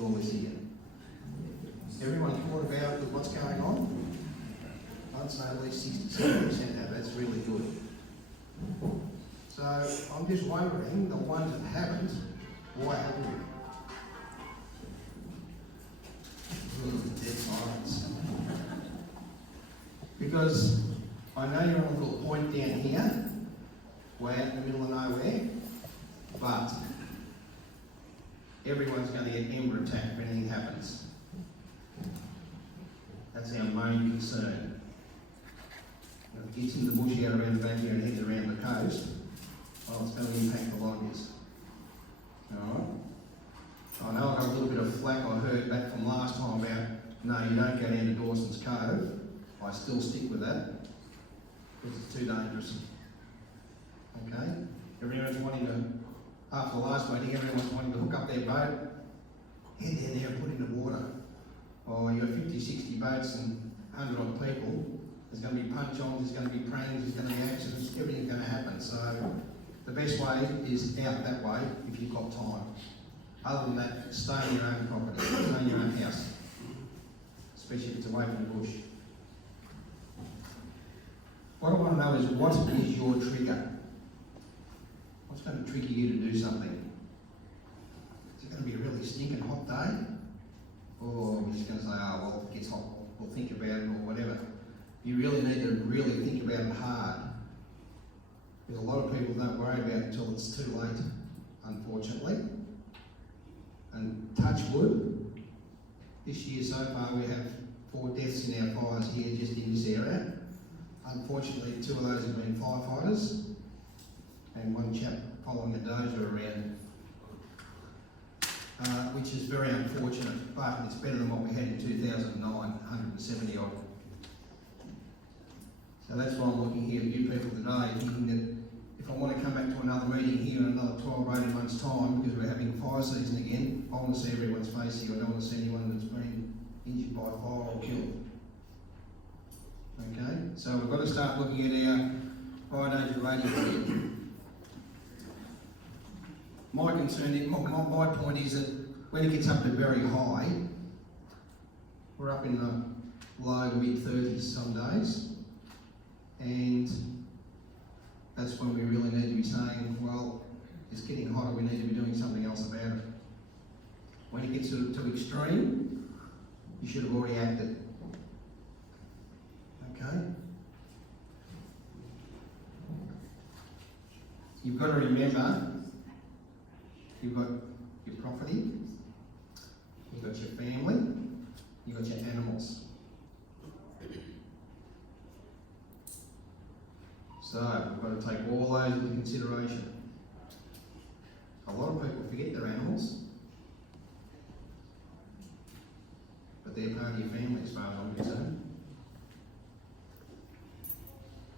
with all this here? Everyone thought about with what's going on? I'd say at least 60-70% have. That's really good. So I'm just wondering, the ones that haven't, why haven't we? Dead silence. Because I know you're on a little point down here, way out in the middle of nowhere, but everyone's going to get ember attacked if anything happens. That's our main concern. If it gets in the bush out around the back here and heads around the coast, well, it's going to impact a lot of this. Alright? I know I got a little bit of flack I heard back from last time about, no, you don't go down to Dawson's Cove. I still stick with that, because it's too dangerous. Okay? Everyone's wanting to, after the last meeting, everyone's wanting to hook up their boat, head down there and put it in the water. Well, you've got 50, 60 boats and 100 odd people. There's going to be punch-ons, there's going to be pranks, there's going to be accidents, everything's going to happen. So the best way is out that way if you've got time. Other than that, stay in your own property, stay in your own house, especially if it's away from the bush. What I want to know is, what is your trigger? What's going to trigger you to do something? Is it going to be a really stinking hot day? Or we're just going to say, oh, well, if it gets hot, we'll think about it or whatever. You really need to really think about it hard. Because a lot of people don't worry about it until it's too late, unfortunately. And touch wood, this year so far we have 4 deaths in our fires here just in this area. Unfortunately, 2 of those have been firefighters and 1 chap following a dozer around, which is very unfortunate, but it's better than what we had in 2009, 170 odd. So that's why I'm looking here at you people today, thinking that if I want to come back to another meeting here in another 12 or 18 months' time, because we're having fire season again, I want to see everyone's face here. I don't want to see anyone that's been injured by fire or killed. Okay, so we've got to start looking at our fire danger rating here. My concern, my point is that when it gets up to very high, we're up in the low to mid 30s some days, and that's when we really need to be saying, well, it's getting hotter, we need to be doing something else about it. When it gets to extreme, you should have already acted. Okay? You've got to remember, you've got your property, you've got your family, you've got your animals. So we've got to take all those into consideration. A lot of people forget their animals, but they're part of your family as far as I'm concerned.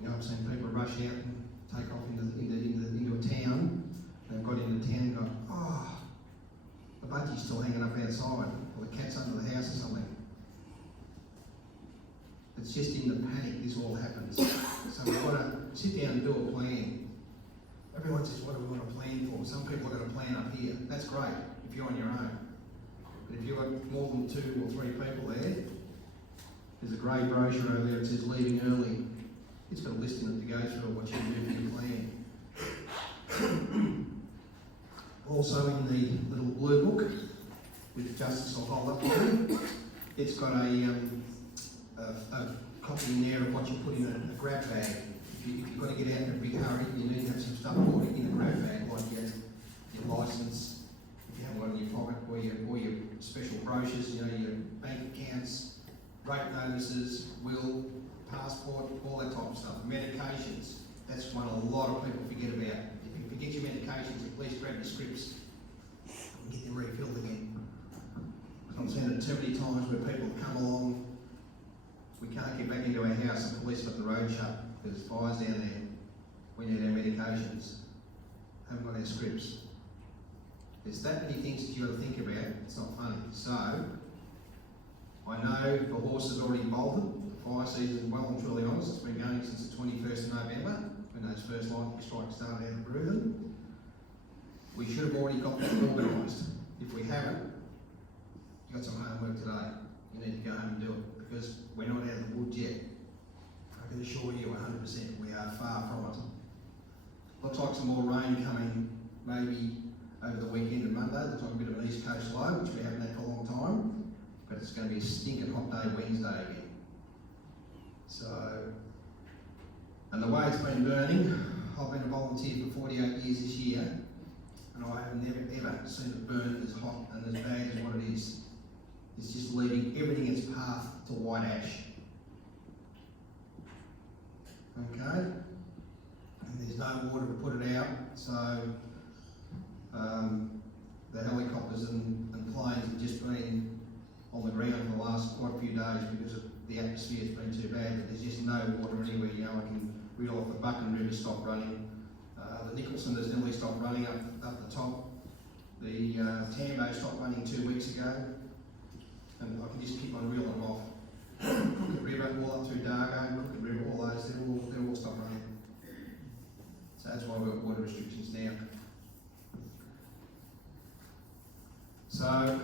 You know, I've seen people rush out and take off into a town, and they've got into town and go, oh, the budgie's still hanging up outside, or the cat's under the house or something. It's just in the panic this all happens. So we've got to sit down and do a plan. Everyone says, what do we want to plan for? Some people have got a plan up here. That's great if you're on your own. But if you've got more than 2 or 3 people there, there's a grey brochure over there that says leaving early. It's got a list in it to go through what you can do for your plan. Also in the little blue book, which Justice will hold up for you, it's got a copy in there of what you put in a grab bag. If you've got to get out in a big hurry, you need to have some stuff put in a grab bag, like your licence, if you haven't got it in your pocket, or your special brochures, you know, your bank accounts, rate notices, will, passport, all that type of stuff. Medications, that's one a lot of people forget about. If you forget your medications, at least grab your scripts and get them refilled again. I'm seeing it too many times where people come along, we can't get back into our house, the police got the road shut, there's fires down there, we need our medications, haven't got our scripts. There's that many things that you've got to think about, it's not funny. So, I know the horse has already bolted, the fire season, well and truly honest, it's been going since the 21st of November, when those first lightning strikes started out of Bruthen. We should have already got that organised. If we haven't, you've got some homework today. You need to go home and do it, because we're not out of the woods yet. I can assure you 100% we are far from it. Looks like some more rain coming maybe over the weekend and Monday. Looks like a bit of an east coast low, which we haven't had for a long time. But it's going to be a stinking hot day Wednesday again. So, and the way it's been burning, I've been a volunteer for 48 years this year, and I have never ever seen it burn as hot and as bad as what it is. It's just leaving everything its path to white ash. Okay? And there's no water to put it out, so the helicopters and planes have just been on the ground for the last quite a few days because the atmosphere's been too bad, but there's just no water anywhere. You know, I can read off the Buchan River stopped running, the Nicholson has nearly stopped running up the top, the Tambo stopped running 2 weeks ago, and I can just keep on reeling them off. Crooked River, all up through Dargo, Crooked River, all those, they're all stopped running. So that's why we've got water restrictions now. So,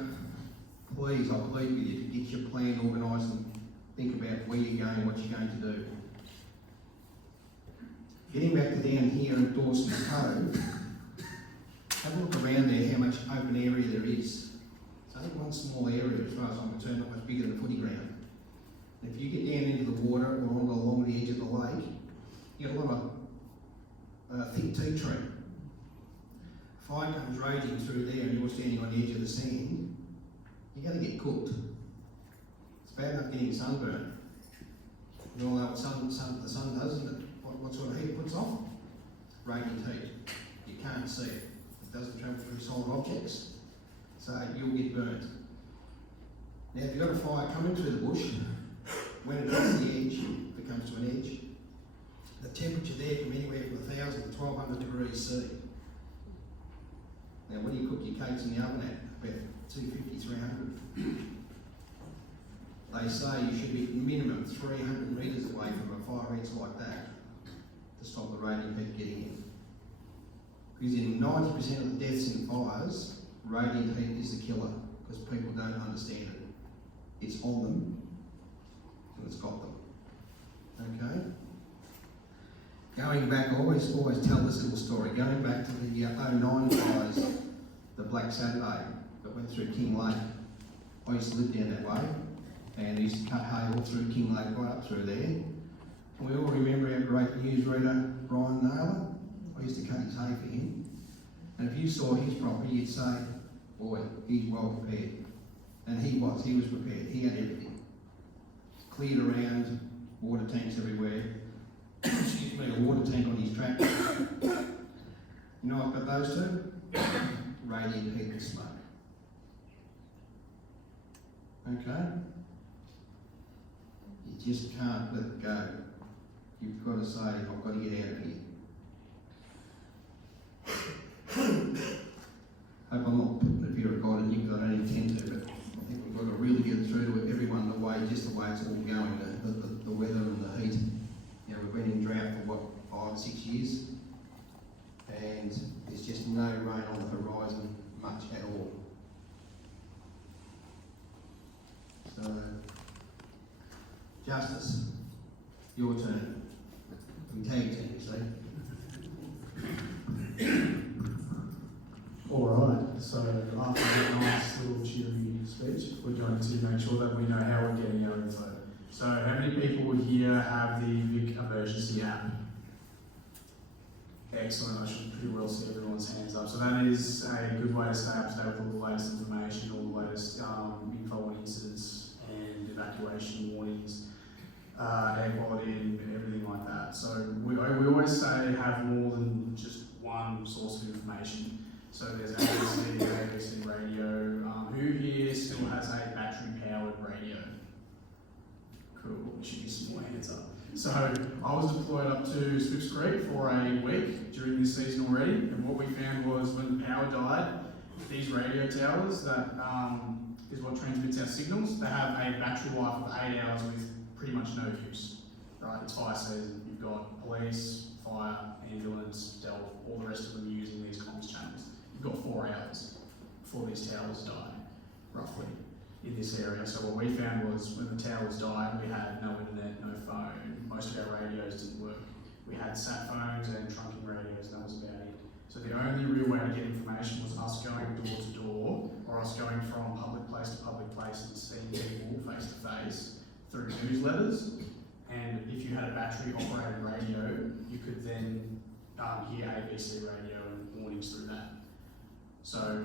please, I plead with you to get your plan organised and think about where you're going, what you're going to do. Getting back to down here at Dawson's Cove, have a look around there how much open area there is. It's only one small area as far as I'm concerned, not much bigger than a footy ground. And if you get down into the water or along the edge of the lake, you get a lot of thick tea tree. Fire comes raging through there and you're standing on the edge of the sand, you're going to get cooked. It's bad enough getting sunburn. We all know what the sun does, isn't it? What sort of heat it puts off? Radiant heat. You can't see it. It doesn't travel through solid objects, so you'll get burnt. Now, if you've got a fire coming through the bush, when it hits the edge, if it comes to an edge, the temperature there can be anywhere from 1,000 to 1,200 degrees C. Now, what do you cook your cakes in the oven at? About 250, 300. They say you should be minimum 300 metres away from a fire exit like that to stop the radiant heat getting in. Because in 90% of the deaths in fires, radiant heat is the killer, because people don't understand it. It's on them, and it's got them. Okay? Going back, I always tell this little story, going back to the 09 fires, the Black Saturday that went through King Lake. I used to live down that way, and I used to cut hay all through King Lake, right up through there. And we all remember our great newsreader, Brian Narra. I used to cut his hay for him. And if you saw his property, you'd say, boy, he's well prepared. And he was prepared. He had everything. Cleared around, water tanks everywhere. Excuse me, a water tank on his tractor. You know I've got those two? Radiant heat and smoke. Okay? You just can't let it go. You've got to say, I've got to get out of here. Hope I'm not putting the fear of God in you, because I don't intend to, but I think we've got to really get through to everyone the way it's all going, the weather and the heat. You know, we've been in drought for 5, 6 years, and there's just no rain on the horizon much at all. So, Justice, your turn. We tag team, you see. Alright, so after that nice little cheery speech, we're going to make sure that we know how we're getting our info. So how many people here have the Vic Emergency app? Excellent, I should pretty well see everyone's hands up. So that is a good way to stay up to date with all the latest information, all the latest info on incidents and evacuation warnings, air quality and everything like that. So we always say have more than just one source of information. So there's ABC radio. Who here still has a battery-powered radio? Cool, we should get some more hands up. So I was deployed up to Swifts Creek for a week during this season already, and what we found was when the power died, these radio towers that is what transmits our signals, they have a battery life of 8 hours with pretty much no use. Right, it's fire season. You've got police, fire, ambulance, Delve, all the rest of them using these comms channels. You've got 4 hours before these towers die, roughly. in this area. So what we found was when the towers died, we had no internet, no phone. Most of our radios didn't work. We had sat phones and trunking radios, and that was about it. So the only real way to get information was us going door to door, or us going from public place to public place and seeing people face to face through newsletters. And if you had a battery operated radio, you could then hear ABC radio and warnings through that. So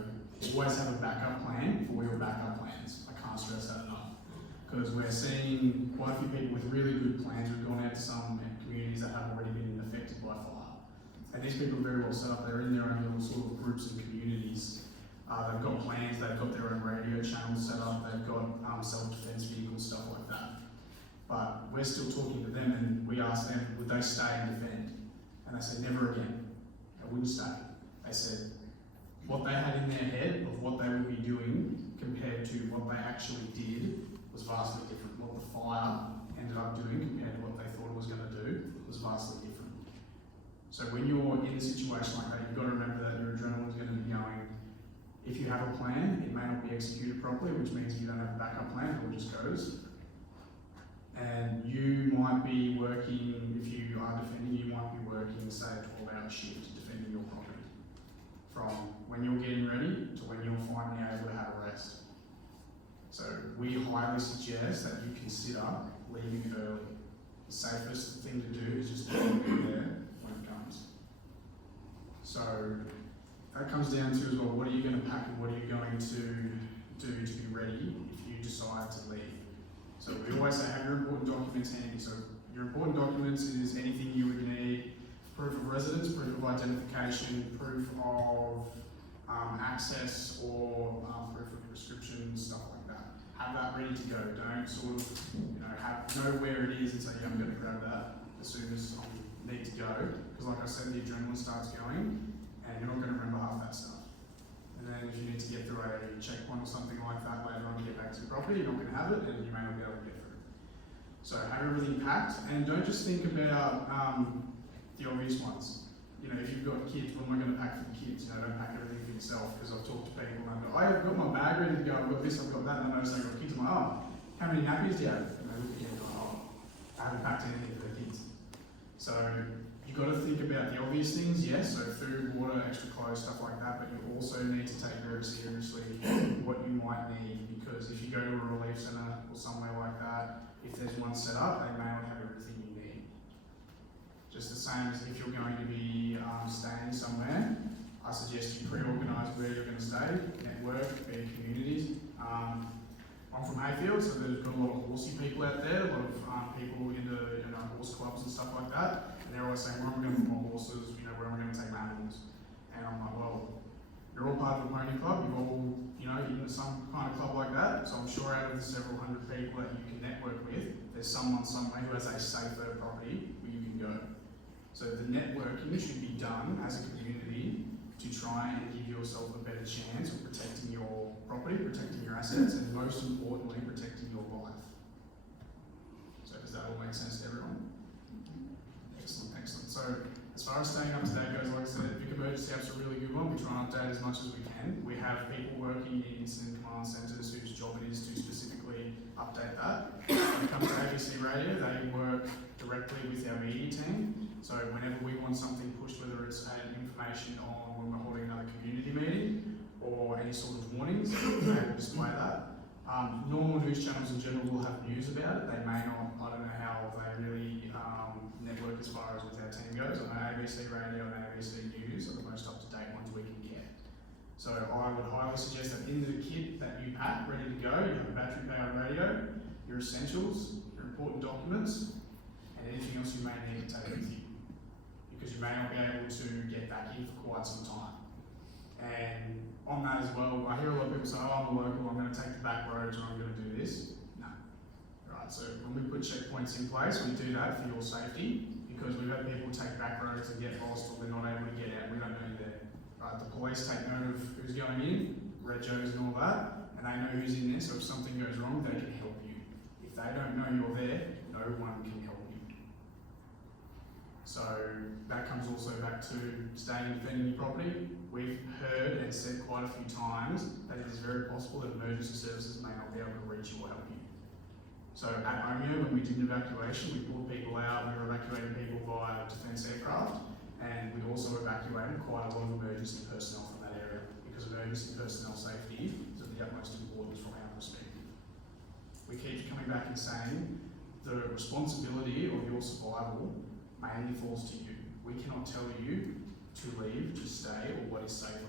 always have a backup plan for your backup plans. I can't stress that enough. Because we're seeing quite a few people with really good plans who've gone out to some communities that have already been affected by fire. And these people are very well set up. They're in their own little sort of groups and communities. They've got plans, they've got their own radio channels set up, they've got self-defense vehicles, stuff like that. But we're still talking to them, and we asked them, would they stay and defend? And they said, never again. They wouldn't stay. They said, what they had in their head of what they would be doing compared to what they actually did was vastly different. What the fire ended up doing compared to what they thought it was going to do was vastly different. So when you're in a situation like that, you've got to remember that your adrenaline's going to be going. If you have a plan, it may not be executed properly, which means you don't have a backup plan, it all just goes. And you might be working, if you are defending, you might be working, say, a 12-hour shift defending your property. From when you're getting ready to when you're finally able to have a rest. So we highly suggest that you consider leaving early. The safest thing to do is just be there when it comes. So that comes down to as well, what are you going to pack and what are you going to do to be ready if you decide to leave. So we always say have your important documents handy. So your important documents is anything you would need: proof of residence, proof of identification, proof of access, or proof of prescription, stuff like that. Have that ready to go. Don't sort of, know where it is and say, yeah, I'm going to grab that as soon as I need to go. Because like I said, the adrenaline starts going and you're not going to remember half that stuff. And then if you need to get through a checkpoint or something like that later on to get back to the property, you're not going to have it and you may not be able to get through. So have everything packed, and don't just think about the obvious ones. If you've got kids, what am I going to pack for the kids? Don't pack everything for yourself, because I've talked to people and I go, I've got my bag ready to go, I've got this, I've got that, and I notice I've got kids. I'm like, oh, how many nappies do you have? And they look at you and go, oh, I haven't packed anything for the kids. So you've got to think about the obvious things, yes, so food, water, extra clothes, stuff like that, but you also need to take very seriously what you might need, because if you go to a relief centre or somewhere like that, if there's one set up, they may not have everything you need. Just the same as if you're going to be staying somewhere, I suggest you pre-organise where you're going to stay, network, be communities. I'm from Hayfield, so there's got a lot of horsey people out there, a lot of people into horse clubs and stuff like that, and they're always saying, where am I going to put my horses, where am I going to take my animals? And I'm like, well, you're all part of a pony club, you're all, in some kind of club like that, so I'm sure out of the several hundred people that you can network with, there's someone somewhere who has a safer property where you can go. So the networking should be done as a community to try and give yourself a better chance of protecting your property, protecting your assets, and most importantly, protecting your life. So does that all make sense to everyone? Excellent, excellent. So as far as staying up to date goes, like I said, Vic Emergency App's a really good one. We try and update as much as we can. We have people working in incident command centres whose job it is to specifically update that. When it comes to ABC Radio, they work directly with our media team. So whenever we want something pushed, whether it's an information on when we're holding another community meeting or any sort of warnings, they will display that. Normal news channels in general will have news about it. They may not, I don't know how they really network as far as with our team goes. I know ABC Radio and ABC News are the most up-to-date ones we can get. So I would highly suggest that in the kit that you pack, ready to go, you have a battery-powered radio, your essentials, your important documents, and anything else you may need to take with you. Because you may not be able to get back in for quite some time. And on that as well, I hear a lot of people say, oh, I'm a local, I'm going to take the back roads, or I'm going to do this. No. Right, so when we put checkpoints in place, we do that for your safety, because we've had people take back roads and get lost, or they're not able to get out, we don't know you're there. Right, the police take note of who's going in, red Joes and all that, and they know who's in there, so if something goes wrong, they can help you. If they don't know you're there, no one can help you. So that comes also back to staying and defending your property. We've heard and said quite a few times that it is very possible that emergency services may not be able to reach you or help you. So at Omeo, when we did an evacuation, we pulled people out, we were evacuating people via defence aircraft, and we also evacuated quite a lot of emergency personnel from that area, because emergency personnel safety is of the utmost importance from our perspective. We keep coming back and saying the responsibility of your survival mainly falls to you. We cannot tell you to leave, to stay, or what is safer.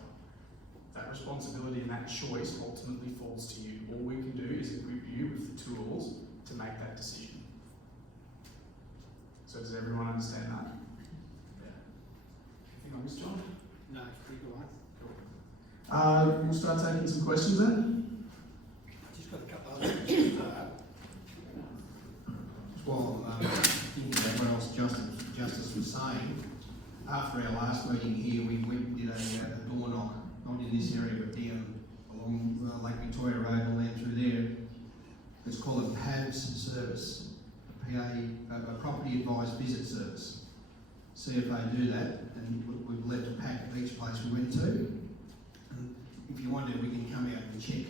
That responsibility and that choice ultimately falls to you. All we can do is equip you with the tools to make that decision. So does everyone understand that? Yeah. Anything on this, John? No, it's pretty good. We'll start taking some questions then. I just got a couple of other questions. Well, thinking about what else Justice was saying, after our last meeting here, we went and did a door knock, not in this area, but down along Lake Victoria Road and land through there. It's called a PAVS service, a Property Advised Visit Service. See if they do that, and we've left a pack at each place we went to. And if you want to, we can come out and check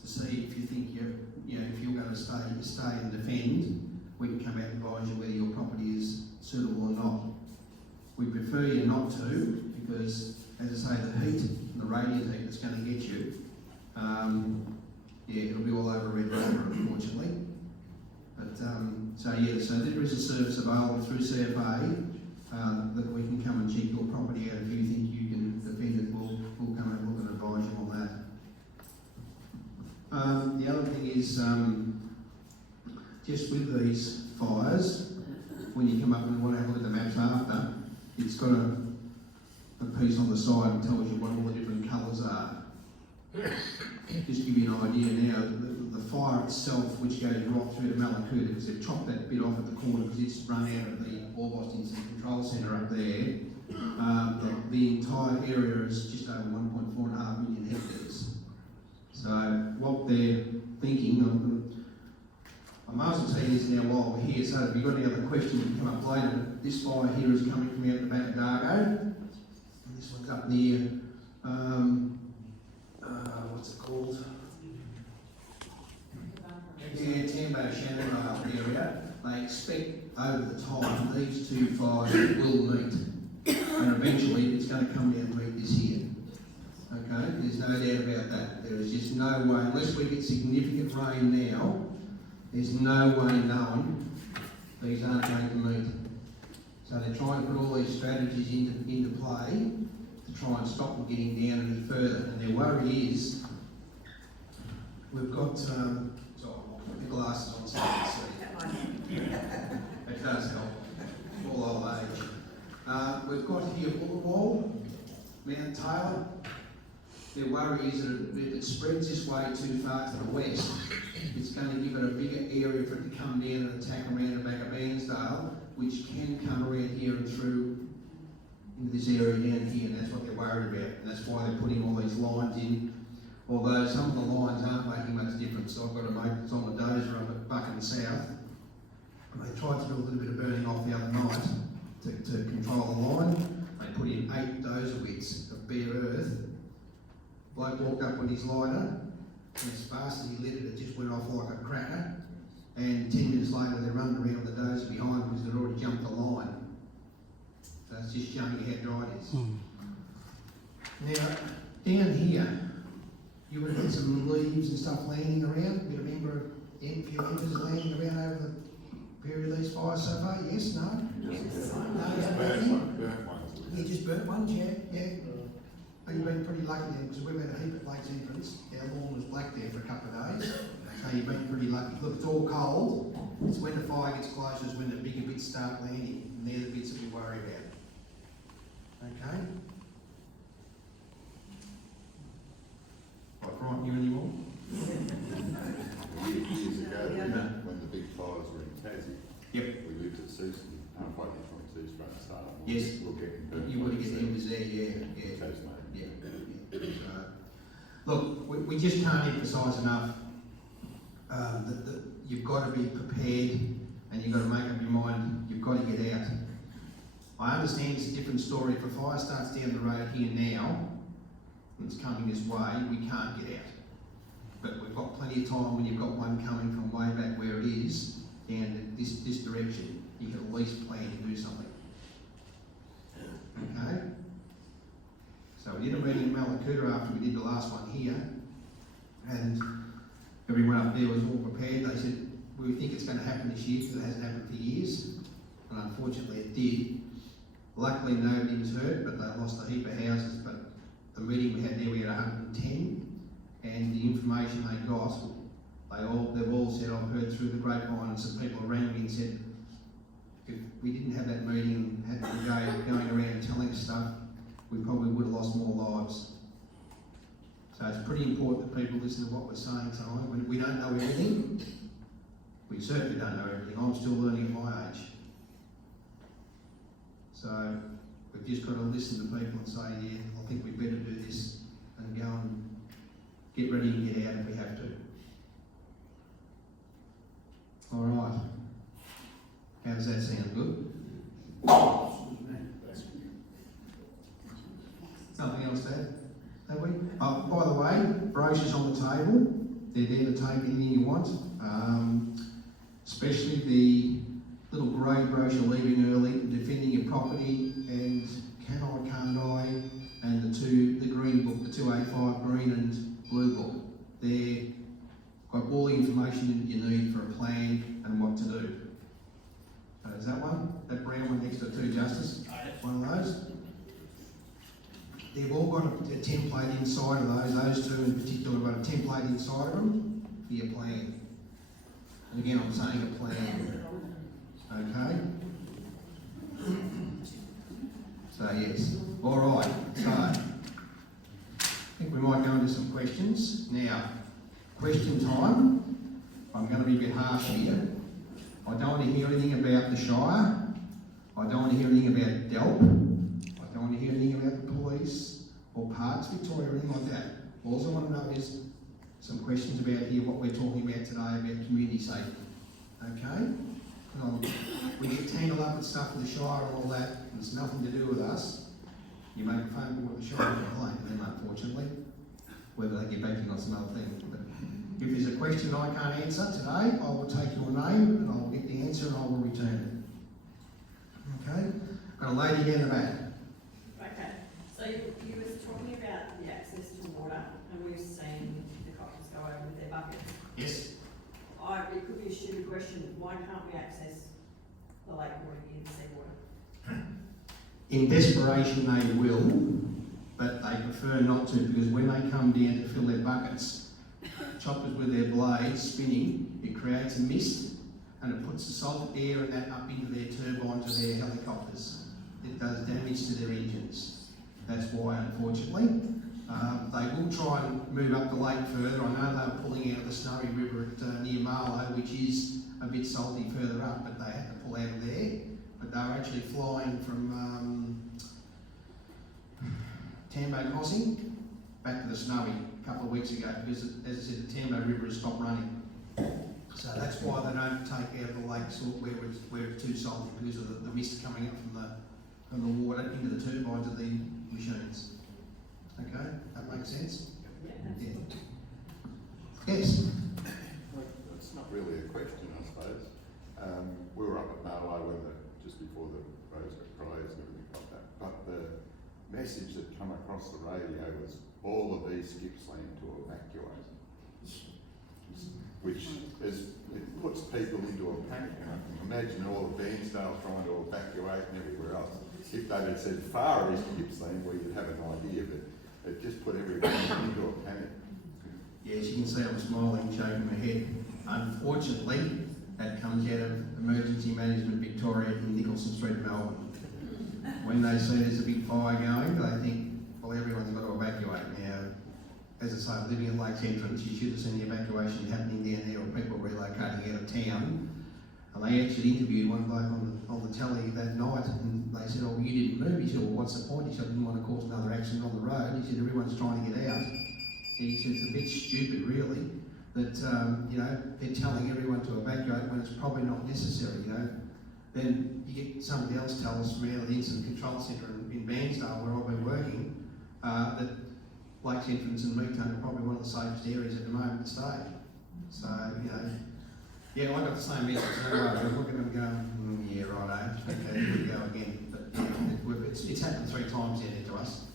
to see if you think if you're going to stay and defend. We can come out and advise you whether your property is suitable or not. We prefer you not to, because, as I say, the heat and the radiant heat that's going to get you, it'll be all over Red River, unfortunately. But so there is a service available through CFA that we can come and check your property out. If you think you can defend it, we'll come and look and advise you on that. The other thing is, just with these fires, when you come up and want to have a look at the maps after, it's got a piece on the side that tells you what all the different colours are. Just to give you an idea now, the fire itself, which goes right through to Malakuta, because they've chopped that bit off at the corner because it's run out of the Orbost Incident Control Centre up there. The entire area is just over 1.4.5 million hectares. So what they're thinking, I might as well tell you this now while we're here, so if you've got any other questions, you can come up later. This fire here is coming from out the back of Dargo, and this one's up near, what's it called? Yeah, Tambo Shannon area. They expect over the time these two fires will meet, and eventually it's going to come down and meet this here. Okay, there's no doubt about that. There is just no way, unless we get significant rain now, there's no way knowing these aren't going to meet. So they're trying to put all these strategies into play to try and stop them getting down any further. And their worry is, we've got, sorry, I'll put the glasses on so I can see. It does help, all old age. We've got here Bullawall, Mount Taylor. Their worry is that if it spreads this way too far to the west, it's going to give it a bigger area for it to come down and attack around the back of Bairnsdale, which can come around here and through into this area down here, and that's what they're worried about. And that's why they're putting all these lines in, although some of the lines aren't making much difference. So I've got a mate that's on the dozer up at Buchan South. And they tried to do a little bit of burning off the other night to control the line. They put in 8 dozer widths of bare earth. Bloke walked up with his lighter, and as fast as he lit it, it just went off like a cracker. And 10 minutes later, they run around the dozer behind because they'd already jumped the line. So it's just showing you how dry it is. Now, down here, you would have had some leaves and stuff landing around. You remember a few embers landing around over the period of these fires so far? Yes? No? Yes. No, yeah, Burnt ones. you just burnt ones, yeah. But you've been pretty lucky then, because we've had a heap at Lakes Entrance. Our lawn was black there for a couple of days. So you've been pretty lucky. Look, it's all cold. It's when the fire gets closer is when the bigger bits start landing. And they're the bits that we worry about. Okay? Not frighten you anymore? Years ago, Yeah. when the big fires were in Tassie, Yep. we lived at Seaston, halfway from Seaston to start up. Yes. We're getting burnt. You would have get embers there, yeah. Tasmania. Yeah. Look, we just can't emphasise enough that you've got to be prepared, and you've got to make up your mind. You've got to get out. I understand it's a different story. If a fire starts down the road here now, and it's coming this way, we can't get out. But we've got plenty of time when you've got one coming from way back where it is, down this direction. You can at least plan to do something. Okay? So we did a meeting in Malakuta after we did the last one here, and everyone up there was all prepared. They said, we think it's going to happen this year because it hasn't happened for years, and unfortunately it did. Luckily nobody was hurt, but they lost a heap of houses. But the meeting we had there, we had 110, and the information they got, they've all said, I've heard through the grapevine, and some people rang me and said, if we didn't have that meeting and had to going around telling us stuff, we probably would have lost more lives. So it's pretty important that people listen to what we're saying tonight. We don't know everything. We certainly don't know everything. I'm still learning at my age. So we've just got to listen to people and say, yeah, I think we better do this, and go and get ready and get out if we have to. All right. How does that sound? Good? Nothing else to add, have we? Oh, by the way, brochures on the table. They're there to take anything you want, especially the little grey brochure, leaving early, defending your property, and can I, can't I, and the green book, the 285 green and blue book. They're got all the information that you need for a plan and what to do. Is that one? That brown one next to it too, Justice? One of those? They've all got a template inside of those two in particular have got a template inside of them for your plan. And again, I'm saying a plan. Okay? So yes. Alright, so I think we might go into some questions. Now, question time. I'm going to be a bit harsh here. I don't want to hear anything about the Shire. I don't want to hear anything about DELP. I don't want to hear anything about the police or Parks Victoria or anything like that. All I want to know is some questions about here, what we're talking about today about community safety. Okay? We get tangled up with stuff with the Shire and all that, and it's nothing to do with us. You make a phone call with the Shire and complain to them, unfortunately. Whether they get back to you on some other thing. But if there's a question I can't answer today, I will take your name and I will get the answer and I will return it. Okay? Got a lady down the back. Okay, so you was talking about the access to water, and we've seen the coppers go over with their buckets. Yes. It could be a stupid question, why can't we access the lake water in seawater? In desperation they will, but they prefer not to, because when they come down to fill their buckets, choppers with their blades spinning, it creates a mist and it puts the salt air and that up into their turbine to their helicopters. It does damage to their engines. That's why, unfortunately. They will try and move up the lake further. I know they're pulling out of the Snowy River at near Marlow, which is a bit salty further up, but they had to pull out of there. But they were actually flying from Tambo Crossing back to the Snowy a couple of weeks ago because, as I said, the Tambo River has stopped running. So that's why they don't take out of the lakes where it's too salty, because of the mist coming up from the water into the turbines of the machines. Okay, that makes sense? Yeah. Yes? It's not really a question, I suppose. We were up at Marlow just before the roads got closed and everything like that. But the message that come across the radio was all of these Gippsland to evacuate. Which it puts people into a panic. I can imagine all of Bairnsdale trying to evacuate and everywhere else. If they'd have said Far East Gippsland, well, you'd have an idea, but it just put everyone into a panic. Yes, you can see I'm smiling, shaking my head. Unfortunately, that comes out of Emergency Management Victoria in Nicholson Street, Melbourne. When they see there's a big fire going, they think, well, everyone's got to evacuate. Now, as I say, living at Lakes Entrance, you should have seen the evacuation happening down there, or people relocating out of town. And they actually interviewed one bloke on the telly that night, and they said, oh, you didn't move. He said, well, what's the point? He said, I didn't want to cause another accident on the road. He said, everyone's trying to get out. He said, it's a bit stupid, really, that, they're telling everyone to evacuate when it's probably not necessary, then you get somebody else tell us from the Incident Control Centre in Bairnsdale, where I've been working, that Lakes Entrance and Meekton are probably one of the safest areas at the moment to stay. So, you know, yeah, I got the same message. No worry, I'm looking at them going, yeah, right, okay, here we go again. But yeah, it's happened 3 times there to us.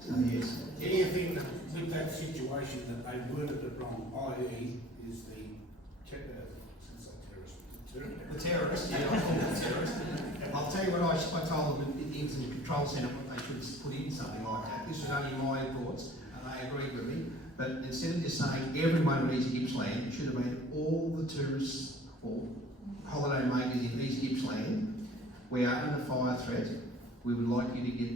So yes. Do you think that with that situation that they worded it wrong, i.e. is The terrorist, yeah, I call it the terrorist. I'll tell you what I told them in the Incident Control Centre, what they should put in something like that. This was only my thoughts, and they agreed with me. But instead of just saying everyone in East Gippsland, it should have been all the tourists or holiday makers in East Gippsland. We are under fire threat. We would like you to get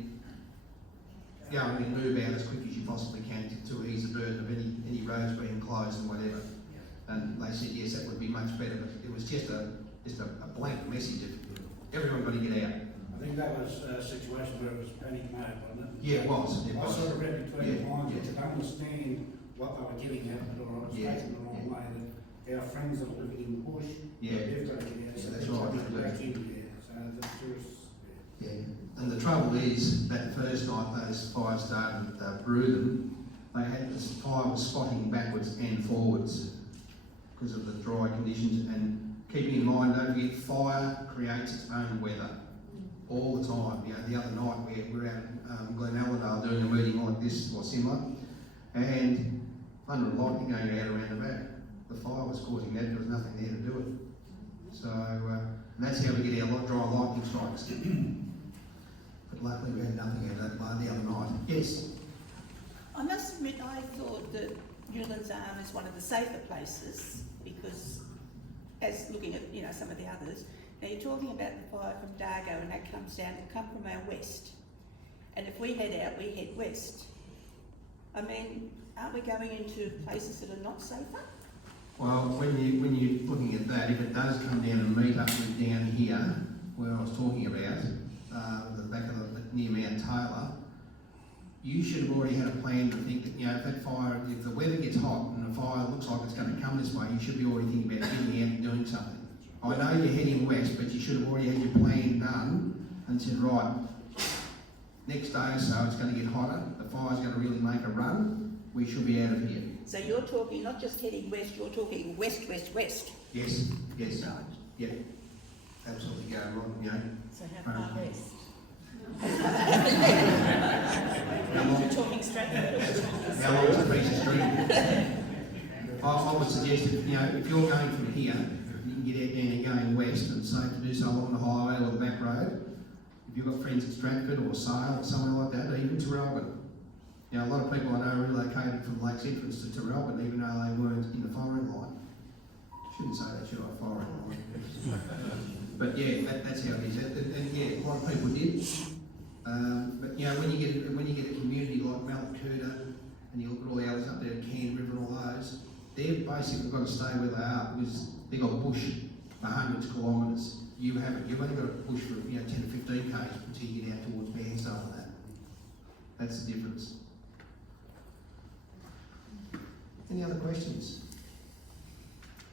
going and move out as quick as you possibly can to ease the burden of any roads being closed and whatever. And they said yes, that would be much better. But it was just a blank message of everyone got to get out. I think that was a situation where it was panic mode, wasn't it? Yeah, it was. It I was. sort of read between the lines, yeah. I could understand what they were getting at, but I was taking the wrong way, that our friends that are living in the bush, they've got to get out, so that's they've got to right. get back in there, so the tourists, And the trouble is, that first night those fires started brewing, they had this fire was spotting backwards and forwards because of the dry conditions. And keeping in mind, don't forget, fire creates its own weather all the time. You know, the other night we were out in Glen Allendale doing a meeting like this or similar, and thunder and lightning going out around the back. The fire was causing that. There was nothing there to do it. So and that's how we get our dry lightning strikes. But luckily we had nothing out of that the other night. Yes? I must admit, I thought that Newlands Arm is one of the safer places because, as looking at some of the others, now you're talking about the fire from Dargo and that comes down to come from our west, and if we head out, we head west. I mean, aren't we going into places that are not safer? Well, when you're looking at that, if it does come down and meet up with down here, where I was talking about, the back of near Mount Taylor, you should have already had a plan to think that, if that fire, if the weather gets hot and the fire looks like it's going to come this way, you should be already thinking about getting out and doing something. I know you're heading west, but you should have already had your plan done and said, right, next day or so it's going to get hotter, the fire's going to really make a run, we should be out of here. So you're talking not just heading west, you're talking west, west, west. Yes, yes, Right. yeah, absolutely go wrong, So how far west? How long? You're talking straight How long is a piece of string? I would suggest that, if you're going from here, you can get out there and going west, and safe to do so along the highway or the back road. If you've got friends at Stratford or Sale or somewhere like that, or even Terrelbin. A lot of people I know relocated from Lakes Entrance to Terrelbin, even though they weren't in the firing line. Shouldn't say that, should I? Firing line. But yeah, that's how it is. And yeah, a lot of people did. But when you get a community like Malacurta, and you look at all the others up there, Cairn River and all those, they've basically got to stay where they are because they've got bush for hundreds of kilometres. You haven't. You've only got a bush for 10 to 15 k's until you get out towards Bairnsdale and that. That's the difference. Any other questions?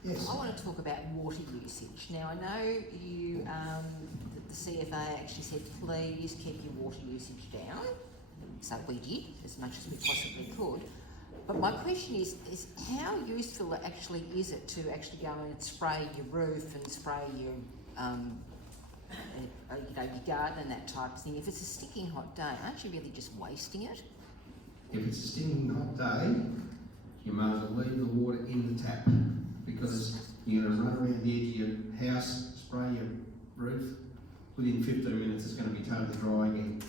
Yes. I want to talk about water usage. Now, I know you, that the CFA actually said, please keep your water usage down. So we did, as much as we possibly could. But my question is how useful actually is it to actually go and spray your roof and spray your, your garden and that type of thing? If it's a sticking hot day, aren't you really just wasting it? If it's a stinging hot day, you might as well leave the water in the tap because you're going to run around the edge of your house, spray your roof. Within 15 minutes, it's going to be totally dry again.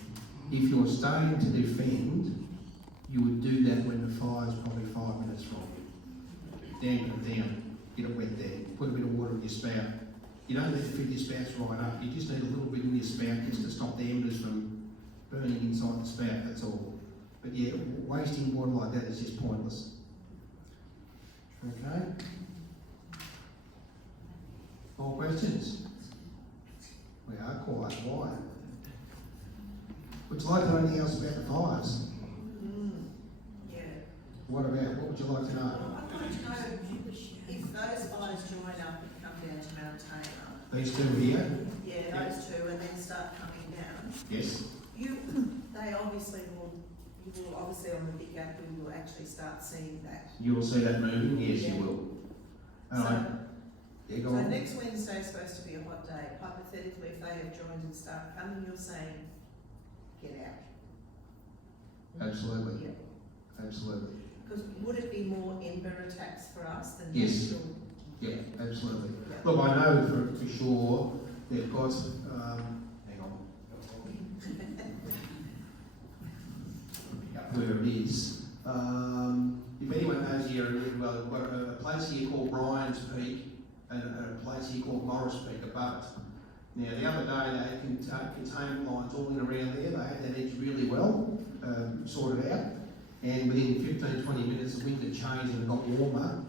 If you're starting to defend, you would do that when the fire's probably 5 minutes from. Dampen it down, get it wet there, put a bit of water in your spout. You don't need to fill your spouts right up, you just need a little bit in your spout just to stop the embers from burning inside the spout, that's all. But yeah, wasting water like that is just pointless. Okay? More questions? We are quiet, why? Would you like to know anything else about the fires? Yeah. What would you like to know? I'd like to know if those fires join up and come down to Mount Taylor, These two here, Yeah, those two, and then start coming down. yes, They obviously will, you will obviously on the big gap, you will actually start seeing that. you will see that moving, yes, you Yeah. will. And So- yeah, go So on. next Wednesday's supposed to be a hot day. Hypothetically, if they have joined and start coming, you're saying, get out. Absolutely, Yeah. absolutely. Because would it be more ember attacks for us than Yes. the actual? Yeah, absolutely. Yeah. Look, I know for sure they've got, hang on. Where it is. If anyone knows the area really well, we've got a place here called Ryan's Peak and a place here called Morris Peak above it. Now, the other day they had containment lines all in around there. They had that edge really well sorted out. And within 15-20 minutes, the wind had changed and it got warmer.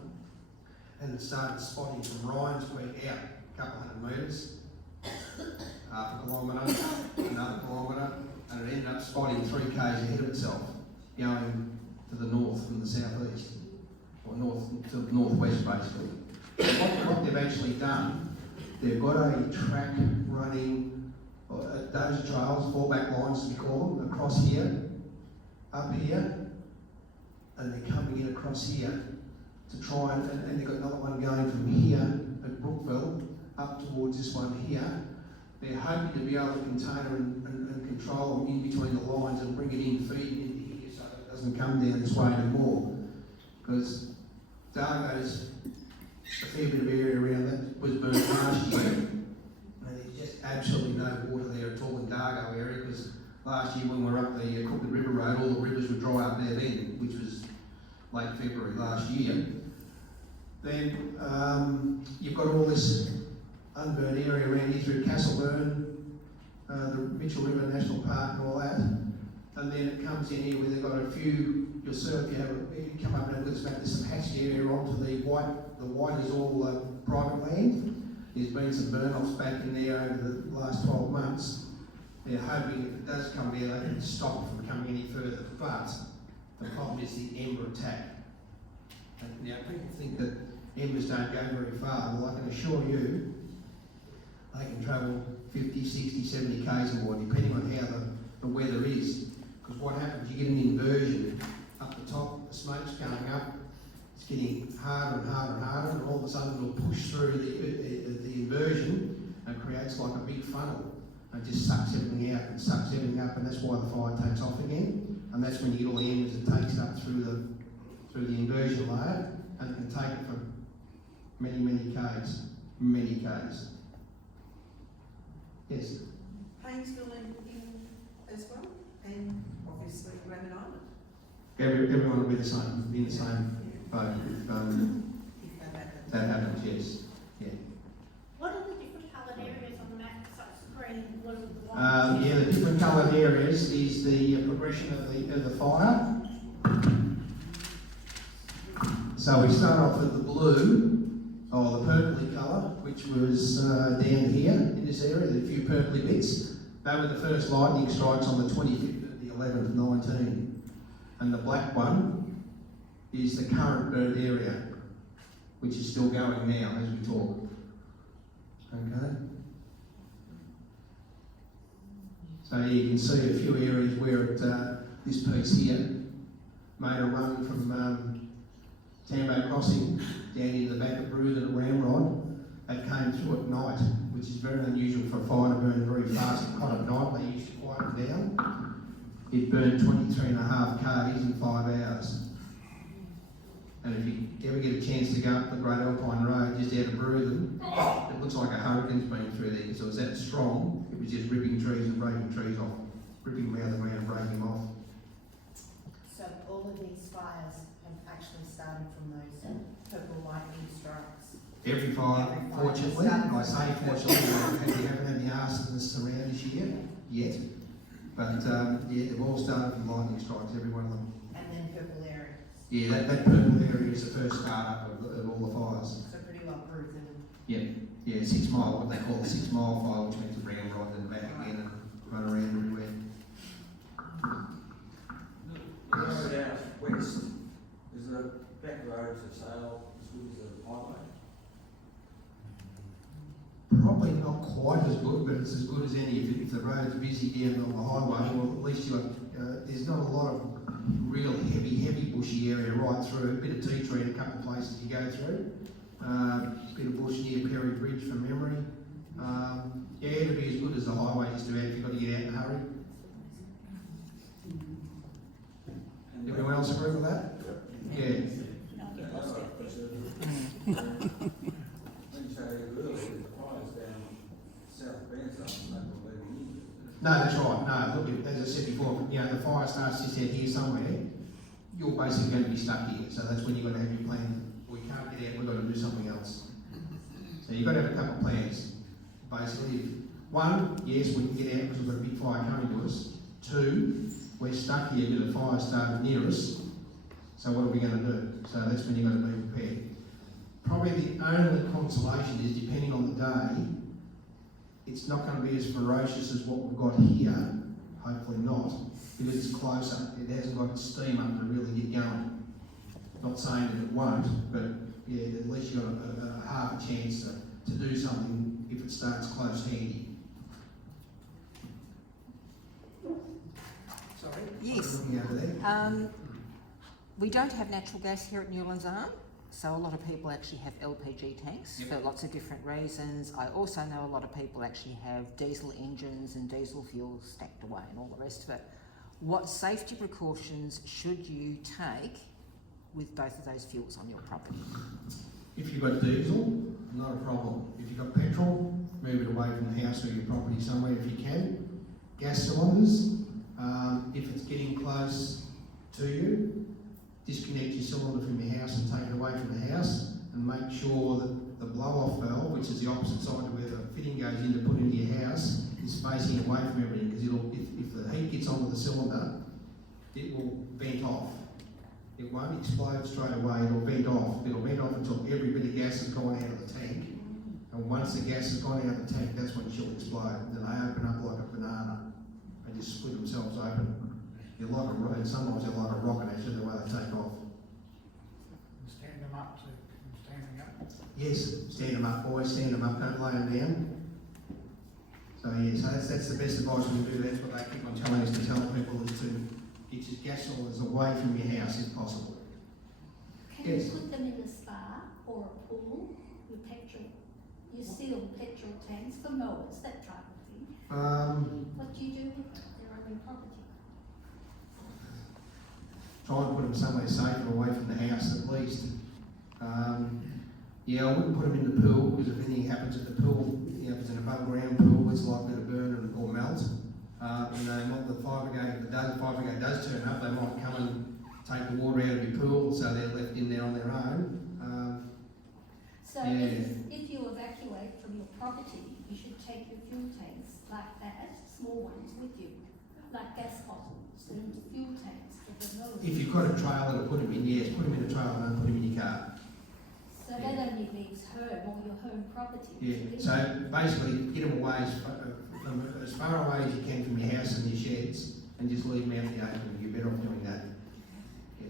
And it started spotting from Ryan's Peak out a couple hundred metres, half a kilometre, another kilometre, and it ended up spotting 3 k's ahead of itself, going to the north from the southeast, or north to the northwest basically. What they've actually done, they've got a track running, those trails, fallback lines as we call them, across here, up here, and they're coming in across here to try and they've got another one going from here at Brookville up towards this one here. They're hoping to be able to contain and control them in between the lines and bring it in, feed it into here so that it doesn't come down this way anymore. Because Dargo's a fair bit of area around that was burnt last year, and there's just absolutely no water there at all in Dargo area, because last year when we were up the Crooked River Road, all the rivers were dry up there then, which was late February last year. Then you've got all this unburnt area around here through Castleburn, the Mitchell River National Park and all that. And then it comes in here where they've got a few, you'll see if you come up and have a look, there's some hatched area onto the white. The white is all private land. There's been some burn-offs back in there over the last 12 months. They're hoping if it does come there, they can stop it from coming any further. But the problem is the ember attack. And now people think that embers don't go very far. Well, I can assure you, they can travel 50, 60, 70 k's or more, depending on how the weather is. Because what happens, you get an inversion up the top, the smoke's going up, it's getting harder and harder and harder, and all of a sudden it'll push through the inversion and creates like a big funnel. And just sucks everything out and sucks everything up, and that's why the fire takes off again. And that's when you get all the embers that takes it up through the inversion layer, and it can take it for many, many k's. Many k's. Yes? Painesville in as well, and obviously Granite Island. Everyone will be the same, be in the same boat if If that happens. that happens, yes. Yeah. What are the different coloured areas on the map, such as green, blue, the white? Yeah, the different coloured areas is the progression of the fire. So we start off with the blue, or the purpley colour, which was down here in this area, the few purpley bits. They were the first lightning strikes on the 25th of the 11th, 19. And the black one is the current burnt area, which is still going now as we talk. Okay. So you can see a few areas where this piece here made a run from Tambo Crossing down into the back of Bruce and at Ramrod. That came through at night, which is very unusual for a fire to burn very fast and hot at night. They used to quieten down. It burned 23.5 k's in 5 hours. And if you ever get a chance to go up the Great Alpine Road just out of Bruthen, it looks like a hurricane's been through there because it was that strong. It was just ripping trees and breaking trees off, ripping them out of the ground and breaking them off. So all of these fires have actually started from those purple lightning strikes? Every fire, Every fire fortunately, started I say from fortunately, we haven't had the arsonists around this year yet. But yeah, they've all started from lightning strikes, every one of them. And then purple areas? Yeah, that purple area is the first start up of all the fires. So pretty well proved then? Yeah, 6 mile, what they call the 6 mile fire, which means a ramrod and back again and run around everywhere. The road out west, is the back road for sale as good as the highway? probably not quite as good, but it's as good as any. If the road's busy down on the highway, or at least there's not a lot of real heavy bushy area right through. A bit of tea tree in a couple of places you go through. A bit of bush near Perry Bridge from memory. Yeah, it'll be as good as the highway just about if you've got to get out in a hurry. Everyone else agree with that? Yeah. When you say earlier, the fire's down south Banside, No, that's right. No, look, as I said before, the fire starts just out here somewhere. You're basically going to be stuck here. So that's when you've got to have your plan. We can't get out, we've got to do something else. So you've got to have a couple of plans. Basically, one, yes, we can get out because we've got a big fire coming to us. Two, we're stuck here with a fire started near us. So what are we going to do? So that's when you've got to be prepared. Probably the only consolation is, depending on the day, it's not going to be as ferocious as what we've got here, hopefully not, because it's closer. It hasn't got steam up to really get going. Not saying that it won't, but yeah, at least you've got a half a chance to do something if it starts close handy. Sorry? Yes. Looking over there. We don't have natural gas here at Newlands Arm, so a lot of people actually have LPG tanks for lots of different reasons. I also know a lot of people actually have diesel engines and diesel fuel stacked away and all the rest of it. What safety precautions should you take with both of those fuels on your property? If you've got diesel, not a problem. If you've got petrol, move it away from the house or your property somewhere if you can. Gas cylinders, if it's getting close to you, disconnect your cylinder from your house and take it away from the house, and make sure that the blow-off valve, which is the opposite side to where the fitting goes in to put into your house, is facing away from everything, because if the heat gets onto the cylinder, it will vent off. It won't explode straight away, it'll vent off. It'll vent off until every bit of gas has gone out of the tank, and once the gas has gone out of the tank, that's when she'll explode. And then they open up like a banana. They just split themselves open. They're like and sometimes they're like a rocket actually, the way they take off. Stand them up to standing up. Yes, stand them up, boys, stand them up, don't lay them down. So yeah, so that's the best advice we can do. That's what they keep on telling us to tell people, is to get your gas cylinders away from your house if possible. Can Yes. you put them in a spa or a pool with petrol? You seal petrol tanks for mowers, that type of thing. What do you do with them? They're on your property. Try and put them somewhere safer away from the house at least. Yeah, I wouldn't put them in the pool, because if anything happens at the pool, if it's an above ground pool, it's likely to burn or melt. And they want the fire brigade, if the fire brigade does turn up, they might come and take the water out of your pool, so they're left in there on their own. So Yeah. if you evacuate from your property, you should take your fuel tanks like that, small ones, with you, like gas bottles and fuel tanks for the mowers. If you've got a trailer to put them in, yes, put them in a trailer, don't put them in your car. So that only leaves home or your home property. Yeah, so basically get them away from as far away as you can from your house and your sheds, and just leave them out in the open. You're better off doing that. Yeah.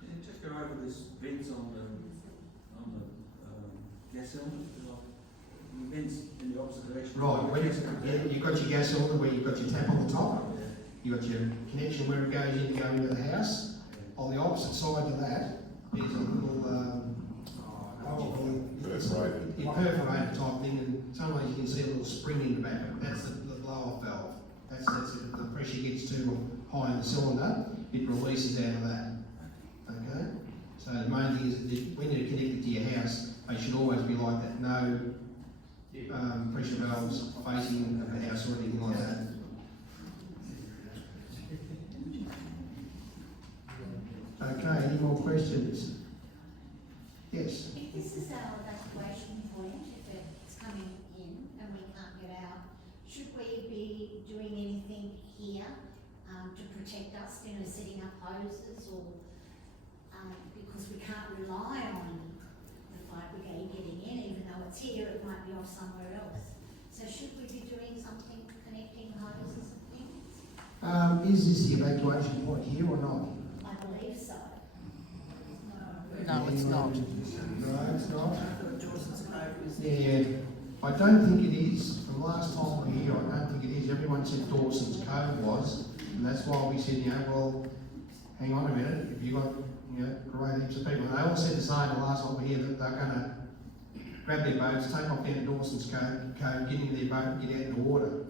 Can you just go over this vents on the gas cylinders? The vents in the opposite direction. Right, you've got your gas cylinder where you've got your tap on the top, you've got your connection where it goes in to go into the house. On the opposite side to that, there's a little perforated type thing, and sometimes you can see a little spring in the back of it. That's the blow-off valve. That's it. If the pressure gets too high in the cylinder, it releases out of that. Okay? So the main thing is that when you're connected to your house, they should always be like that. No pressure valves facing the house or anything like that. Okay, any more questions? Yes. If this is our evacuation point, if it's coming in and we can't get out, should we be doing anything here to protect us, setting up hoses or, because we can't rely on the fire brigade getting in, even though it's here, it might be off somewhere else. So should we be doing something connecting hoses and things? Is this the evacuation point here or not? I believe so. No, it's not. No, it's not. to know if it was there. Yeah, I don't think it is. From last time we were here, I don't think it is. Everyone said Dawson's Cove was, and that's why we said, well, hang on a minute, if you've got, great heaps of people. And they all said the same the last time we were here, that they're going to grab their boats, take off down to Dawson's Cove, get into their boat and get out in the water.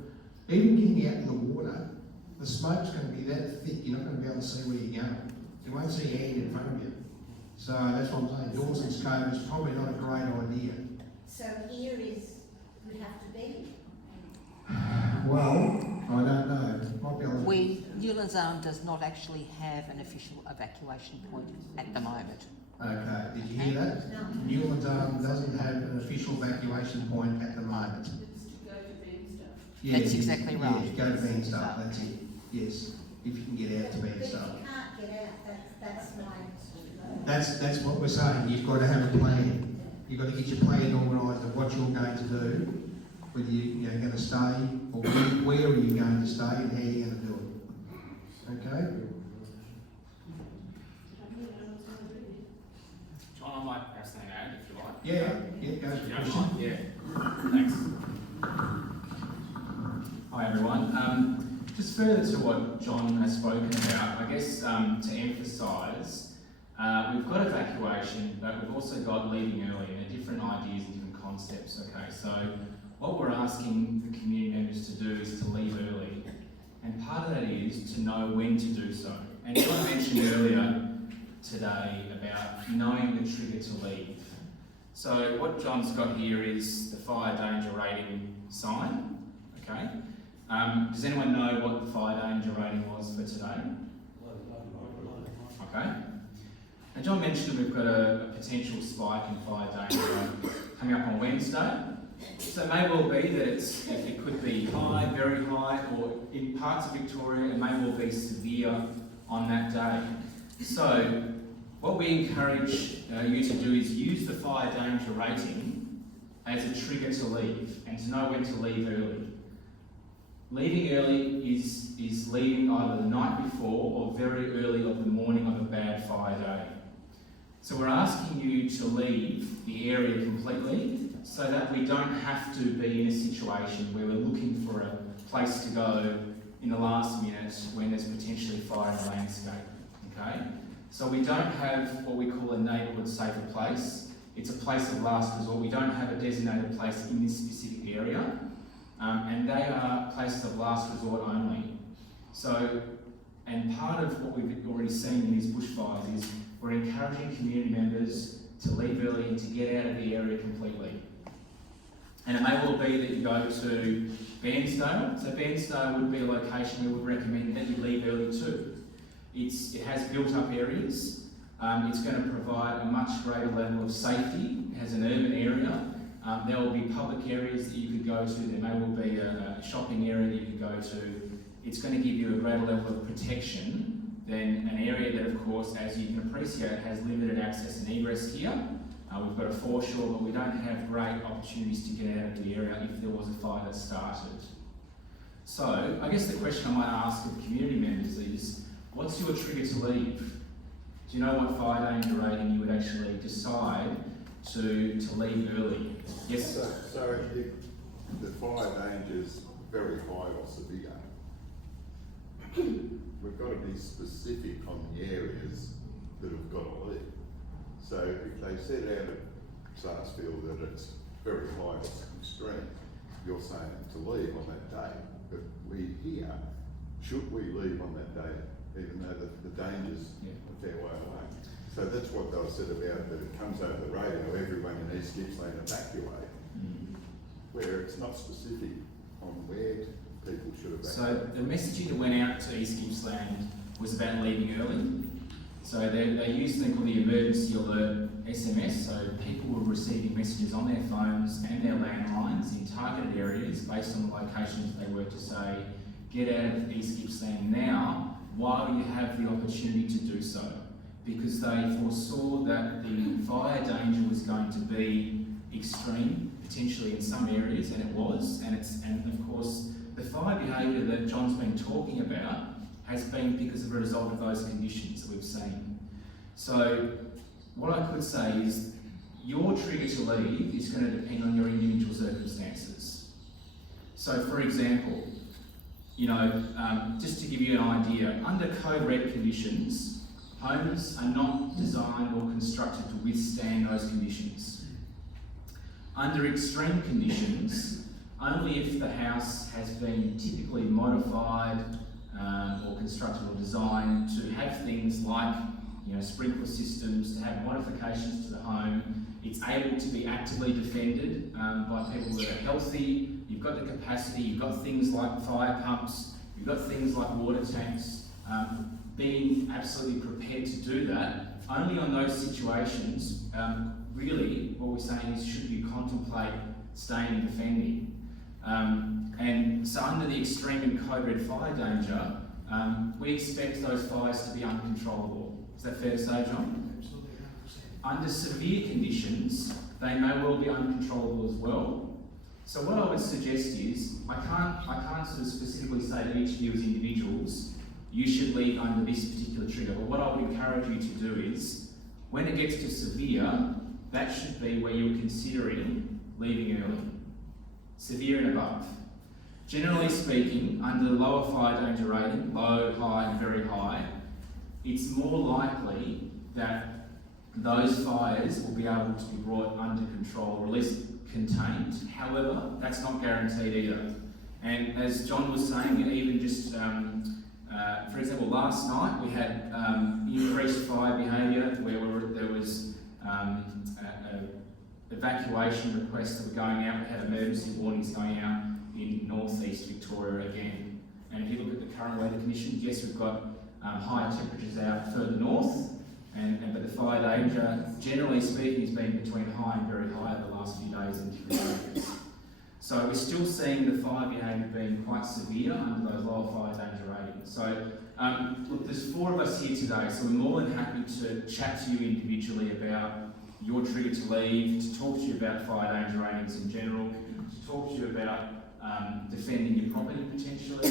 Even getting out in the water, the smoke's going to be that thick, you're not going to be able to see where you're going. You won't see your hand in front of you. So that's what I'm saying. Dawson's Cove is probably not a great idea. So here would have to be. Well, I don't know. Might be able to... Newlands Arm does not actually have an official evacuation point at the moment. Okay, did you hear that? No. Newlands Arm doesn't have an official evacuation point at the moment. It's to go to Beanstone. Yeah, That's exactly right. Yeah, go to Beanstone, that's it. Yes, if you can get out to But if you Beanstone. can't get out, that's my. That's what we're saying. You've got to have a plan. You've got to get your plan organised of what you're going to do, whether you're going to stay or where are you going to stay and how you're going to do it. Okay? John, I might have something to add if you like. Yeah, go for the Yeah, question. yeah. Thanks. Hi everyone. Just further to what John has spoken about, I guess to emphasise, we've got evacuation, but we've also got leaving early and different ideas and different concepts. Okay, so what we're asking the community members to do is to leave early, and part of that is to know when to do so. And John mentioned earlier today about knowing the trigger to leave. So what John's got here is the fire danger rating sign. Okay. Does anyone know what the fire danger rating was for today? Okay. And John mentioned we've got a potential spike in fire danger coming up on Wednesday. So it may well be that it could be high, very high, or in parts of Victoria it may well be severe on that day. So what we encourage you to do is use the fire danger rating as a trigger to leave and to know when to leave early. Leaving early is leaving either the night before or very early of the morning of a bad fire day. So we're asking you to leave the area completely so that we don't have to be in a situation where we're looking for a place to go in the last minute when there's potentially fire in the landscape. Okay? So we don't have what we call a neighbourhood safer place. It's a place of last resort. We don't have a designated place in this specific area. And they are places of last resort only. So, and part of what we've already seen in these bushfires is we're encouraging community members to leave early and to get out of the area completely. And it may well be that you go to Bairnsdale. So Bairnsdale would be a location we would recommend that you leave early too. It has built up areas. It's going to provide a much greater level of safety. It has an urban area. There will be public areas that you could go to. There may well be a shopping area that you could go to. It's going to give you a greater level of protection than an area that, of course, as you can appreciate, has limited access and egress here. We've got a foreshore, but we don't have great opportunities to get out of the area if there was a fire that started. So, I guess the question I might ask of community members is, what's your trigger to leave? Do you know what fire danger rating you would actually decide to leave early? Yes? So if the fire danger is very high or severe, we've got to be specific on the areas that have got to leave. So if they said out of Sarsfield that it's very high or extreme, you're saying to leave on that day. But we here, should we leave on that day, even though the danger's a fair way away? So that's what they said about that it comes over the radio, everyone in East Gippsland evacuate, where it's not specific on where people should evacuate. So the messaging that went out to East Gippsland was about leaving early. So they used something called the emergency alert SMS, so people were receiving messages on their phones and their landlines in targeted areas based on the locations they were to say, get out of East Gippsland now while you have the opportunity to do so. Because they foresaw that the fire danger was going to be extreme, potentially in some areas, and it was, and of course the fire behaviour that John's been talking about has been because of a result of those conditions that we've seen. So what I could say is your trigger to leave is going to depend on your individual circumstances. So, for example, just to give you an idea, under Code Red conditions, homes are not designed or constructed to withstand those conditions. Under extreme conditions, only if the house has been typically modified or constructed or designed to have things like sprinkler systems, to have modifications to the home, it's able to be actively defended by people that are healthy. You've got the capacity, you've got things like fire pumps, you've got things like water tanks. Being absolutely prepared to do that, only on those situations, really what we're saying is, should you contemplate staying and defending? And so under the extreme and code red fire danger, we expect those fires to be uncontrollable. Is that fair to say, John? Absolutely, 100%. Under severe conditions, they may well be uncontrollable as well. So what I would suggest is, I can't sort of specifically say to each of you as individuals, you should leave under this particular trigger, but what I would encourage you to do is, when it gets to severe, that should be where you're considering leaving early. Severe and above. Generally speaking, under the lower fire danger rating, low, high and very high, it's more likely that those fires will be able to be brought under control, or at least contained. However, that's not guaranteed either. And as John was saying, even just, for example, last night we had increased fire behaviour where there was evacuation requests that were going out. We had emergency warnings going out in northeast Victoria again. And if you look at the current weather conditions, yes, we've got higher temperatures out further north, but the fire danger, generally speaking, has been between high and very high over the last few days in different areas. So we're still seeing the fire behaviour being quite severe under those lower fire danger ratings. So look, there's 4 of us here today, so we're more than happy to chat to you individually about your trigger to leave, to talk to you about fire danger ratings in general, to talk to you about defending your property potentially,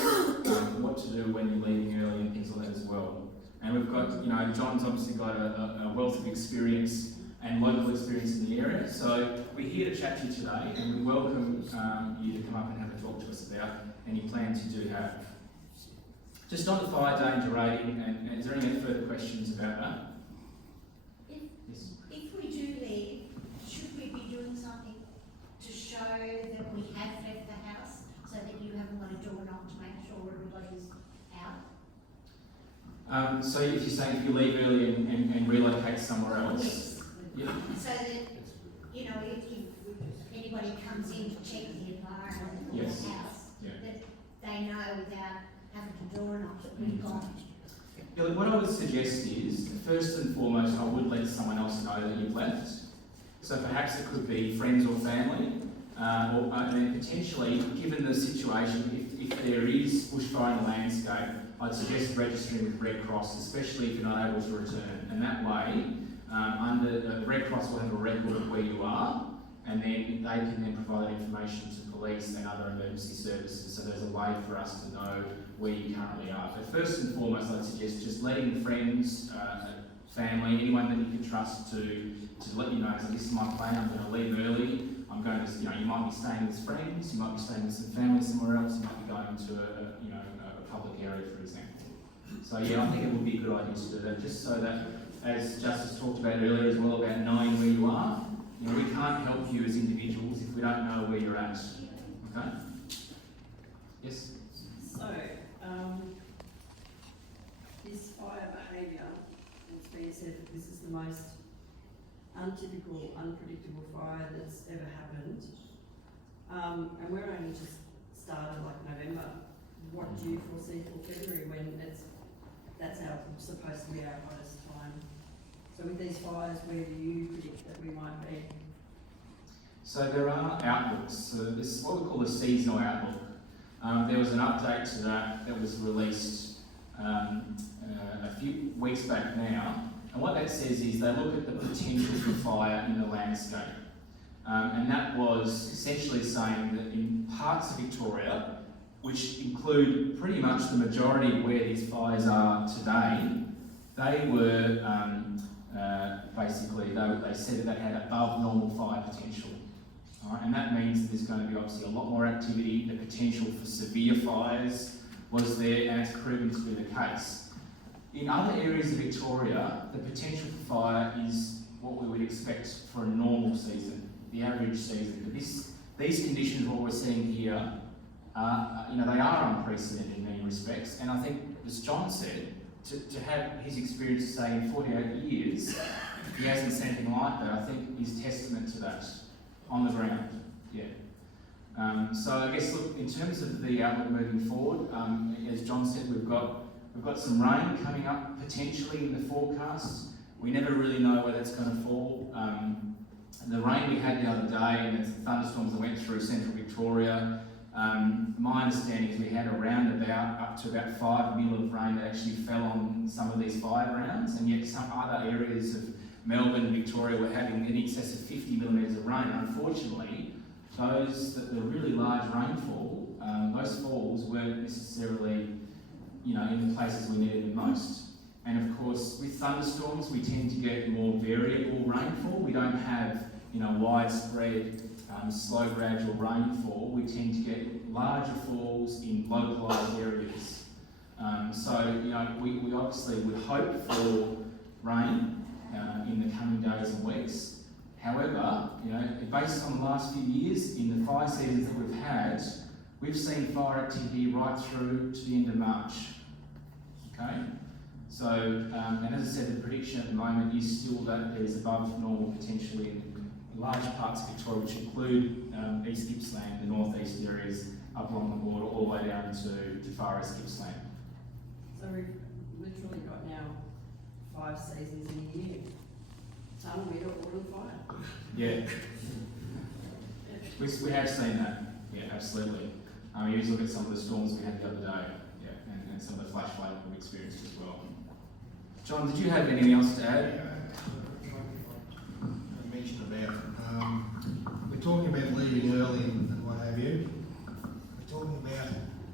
what to do when you're leaving early and things like that as well. And we've got, John's obviously got a wealth of experience and local experience in the area. So we're here to chat to you today, and we welcome you to come up and have a talk to us about any plans you do have. Just on the fire danger rating, and is there any further questions about that? If we do leave, should we be doing something to show that we have left the house, so that you haven't got a door knock to make sure everybody's out? So if you're saying if you leave early and relocate somewhere else? Yes. Yeah. So that, if anybody comes in to check the environment of Yes. the house, Yeah. that they know without having to door knock that we've gone. Yeah, look, what I would suggest is, first and foremost, I would let someone else know that you've left. So perhaps it could be friends or family, and then potentially, given the situation, if there is bushfire in the landscape, I'd suggest registering with Red Cross, especially if you're not able to return. And that way, under Red Cross will have a record of where you are, and then they can then provide information to police and other emergency services, so there's a way for us to know where you currently are. But first and foremost, I'd suggest just letting friends, family, anyone that you can trust to let you know, so this is my plan, I'm going to leave early, I'm going to, you might be staying with friends, you might be staying with some family somewhere else, you might be going to a public area, for example. So yeah, I think it would be a good idea to do that, just so that, as Justice talked about earlier as well, about knowing where you are. We can't help you as individuals if we don't know where you're at. Okay? Yes? So, this fire behaviour, it's been said that this is the most untypical, unpredictable fire that's ever happened. And we're only just started like November. What do you foresee for February when that's supposed to be our hottest time? So with these fires, where do you predict that we might be? So there are outlooks. So this is what we call a seasonal outlook. There was an update to that was released a few weeks back now. And what that says is they look at the potential for fire in the landscape. And that was essentially saying that in parts of Victoria, which include pretty much the majority of where these fires are today, they were basically they said that they had above normal fire potential. All right, and that means that there's going to be obviously a lot more activity. The potential for severe fires was there, and it's proven to be the case. In other areas of Victoria, the potential for fire is what we would expect for a normal season, the average season. But these conditions, what we're seeing here, they are unprecedented in many respects. And I think, as John said, to have his experience, say, in 48 years, he hasn't seen anything like that, I think is testament to that on the ground. Yeah. So I guess, look, in terms of the outlook moving forward, as John said, we've got some rain coming up potentially in the forecast. We never really know where that's going to fall. The rain we had the other day and the thunderstorms that went through central Victoria, my understanding is we had up to about 5 mil of rain that actually fell on some of these fire grounds, and yet some other areas of Melbourne and Victoria were having in excess of 50 millimetres of rain. Unfortunately, the really large rainfall, those falls weren't necessarily, in the places we needed it most. And of course, with thunderstorms, we tend to get more variable rainfall. We don't have, widespread, slow, gradual rainfall. We tend to get larger falls in localised areas. We obviously would hope for rain in the coming days and weeks. However, based on the last few years, in the fire seasons that we've had, we've seen fire activity right through to the end of March. Okay? So, and as I said, the prediction at the moment is still that there's above normal potentially in large parts of Victoria, which include East Gippsland, the northeast areas, up along the border, all the way down to far East Gippsland. So we've literally got now 5 seasons in a year. Summer, winter, autumn, fire. Yeah. We have seen that. Yeah, absolutely. You just look at some of the storms we had the other day, and some of the flash flooding we've experienced as well. John, did you have anything else to add? I mentioned about, we're talking about leaving early and what have you. We're talking about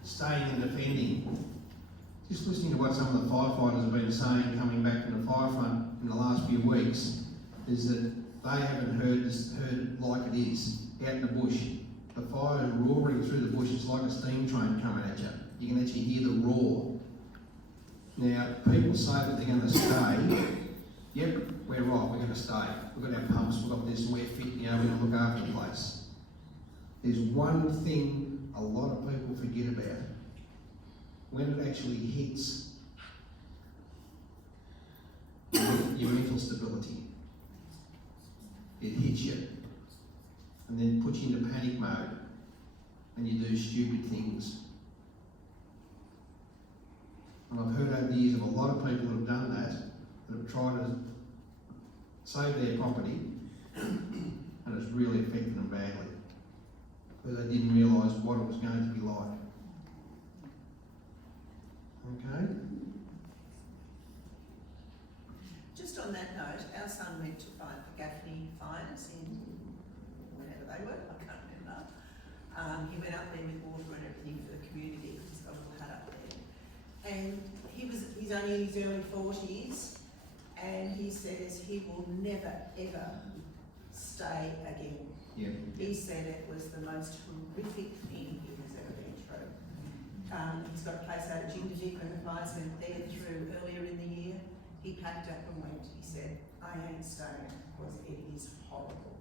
staying and defending. Just listening to what some of the firefighters have been saying coming back from the fire front in the last few weeks, is that they haven't heard like it is out in the bush. The fire is roaring through the bush. It's like a steam train coming at you. You can actually hear the roar. Now, people say that they're going to stay. Yep, we're right, we're going to stay. We've got our pumps, we've got this, and we're fit, we're going to look after the place. There's one thing a lot of people forget about. When it actually hits your mental stability, it hits you and then puts you into panic mode and you do stupid things. And I've heard over the years of a lot of people that have done that have tried to save their property and it's really affected them badly because they didn't realise what it was going to be like. Okay? Just on that note, our son went to fight the Gaffney fires in whenever they were, I can't remember. He went up there with water and everything for the community because he's got a little hut up there. And he's only in his early 40s and he says he will never ever stay again. Yeah. He said it was the most horrific thing he has ever been through. He's got a place out at Jindavick when the fires went there through earlier in the year. He packed up and went. He said, I ain't staying because it is horrible.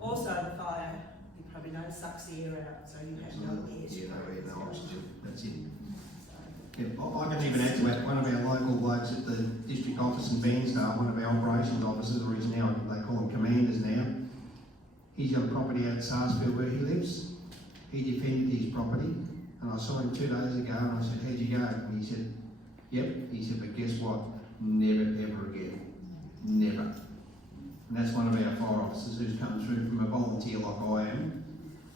Also the fire, you probably know, sucks the air out, so you have no air to breathe. No oxygen. That's it. Yeah, I can even add to that, one of our local blokes at the district office in Bairnsdale, one of our operations officers, or he's now, they call them commanders now, he's got a property out at Sarsfield where he lives. He defended his property, and I saw him 2 days ago, and I said, how'd you go? And he said, yep. He said, but guess what? Never, ever again. Never. And that's one of our fire officers who's come through from a volunteer like I am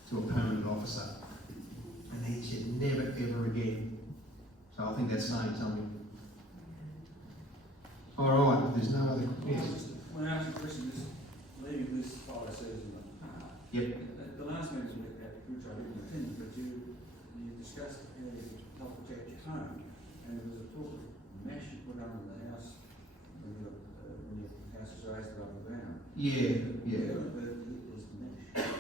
to a permanent officer. And he said, never, ever again. So I think that's saying something. All right, if there's no other... Yes? When I asked you a question, just leaving this fire season apart. Yep. At the last meeting which I didn't attend, but you discussed how you help protect your home, and there was a talk of mesh you put under the house, with a when your house is raised above the ground. Yeah, yeah. Where on earth is the mesh?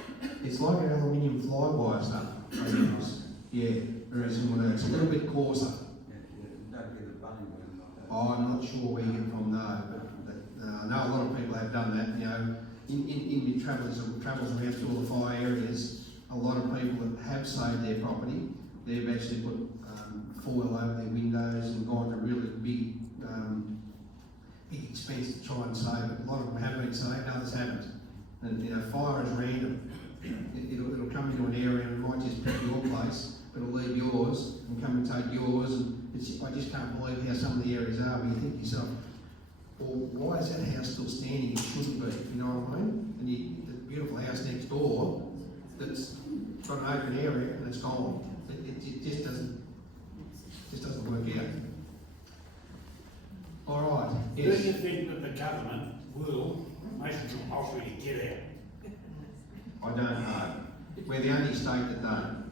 It's like an aluminium flywire stuff. I suppose. Yeah, very similar. It's a little bit coarser. Yeah, you don't get a bunny or anything like that. Oh, I'm not sure where you get it from though, but I know a lot of people have done that. You know, in your travels around through all the fire areas, a lot of people that have saved their property, they've actually put foil over their windows and gone to really big expense to try and save it. A lot of them have been saved, others haven't. And you know, fire is random. It'll come into an area and it might just pick your place, but it'll leave yours and come and take yours. And I just can't believe how some of the areas are. But you think to yourself, well, why is that house still standing? It shouldn't be. You know what I mean? And the beautiful house next door that's got an open area and it's gone. It just doesn't work out. All right. Yes. Do you think that the government will make it compulsory to get out? I don't know. We're the only state that don't.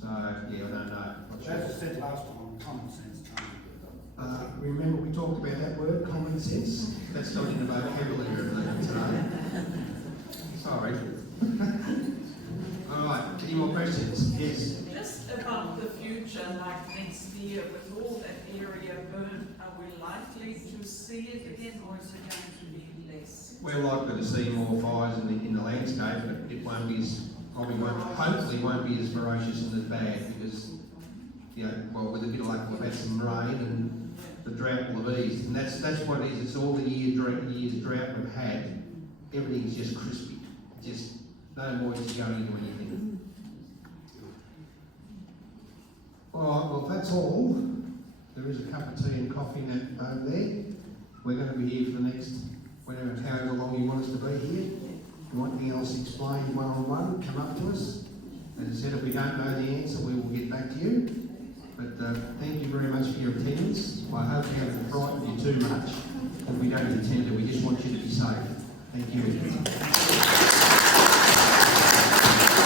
So yeah, I don't know. Not sure. As I said last time, common sense can't. Remember we talked about that word, common sense? That's not in the vocabulary today. Sorry. All right, any more questions? Yes. Just about the future, like next year, with all that area burned, are we likely to see it again, or is it going to be less? We're likely to see more fires in the landscape, but it won't be as, hopefully won't be as ferocious and as bad because, you know, well, with a bit of luck we've had some rain and the drought will have eased. And that's what it is. It's all the years drought we've had. Everything's just crispy. Just no moisture going into anything. All right, well, if that's all, there is a cup of tea and coffee over there. We're going to be here for the next, however long you want us to be here. If you want anything else explained one-on-one, come up to us. As I said, if we don't know the answer, we will get back to you. But thank you very much for your attendance. I hope we haven't frightened you too much. If we don't intend to, we just want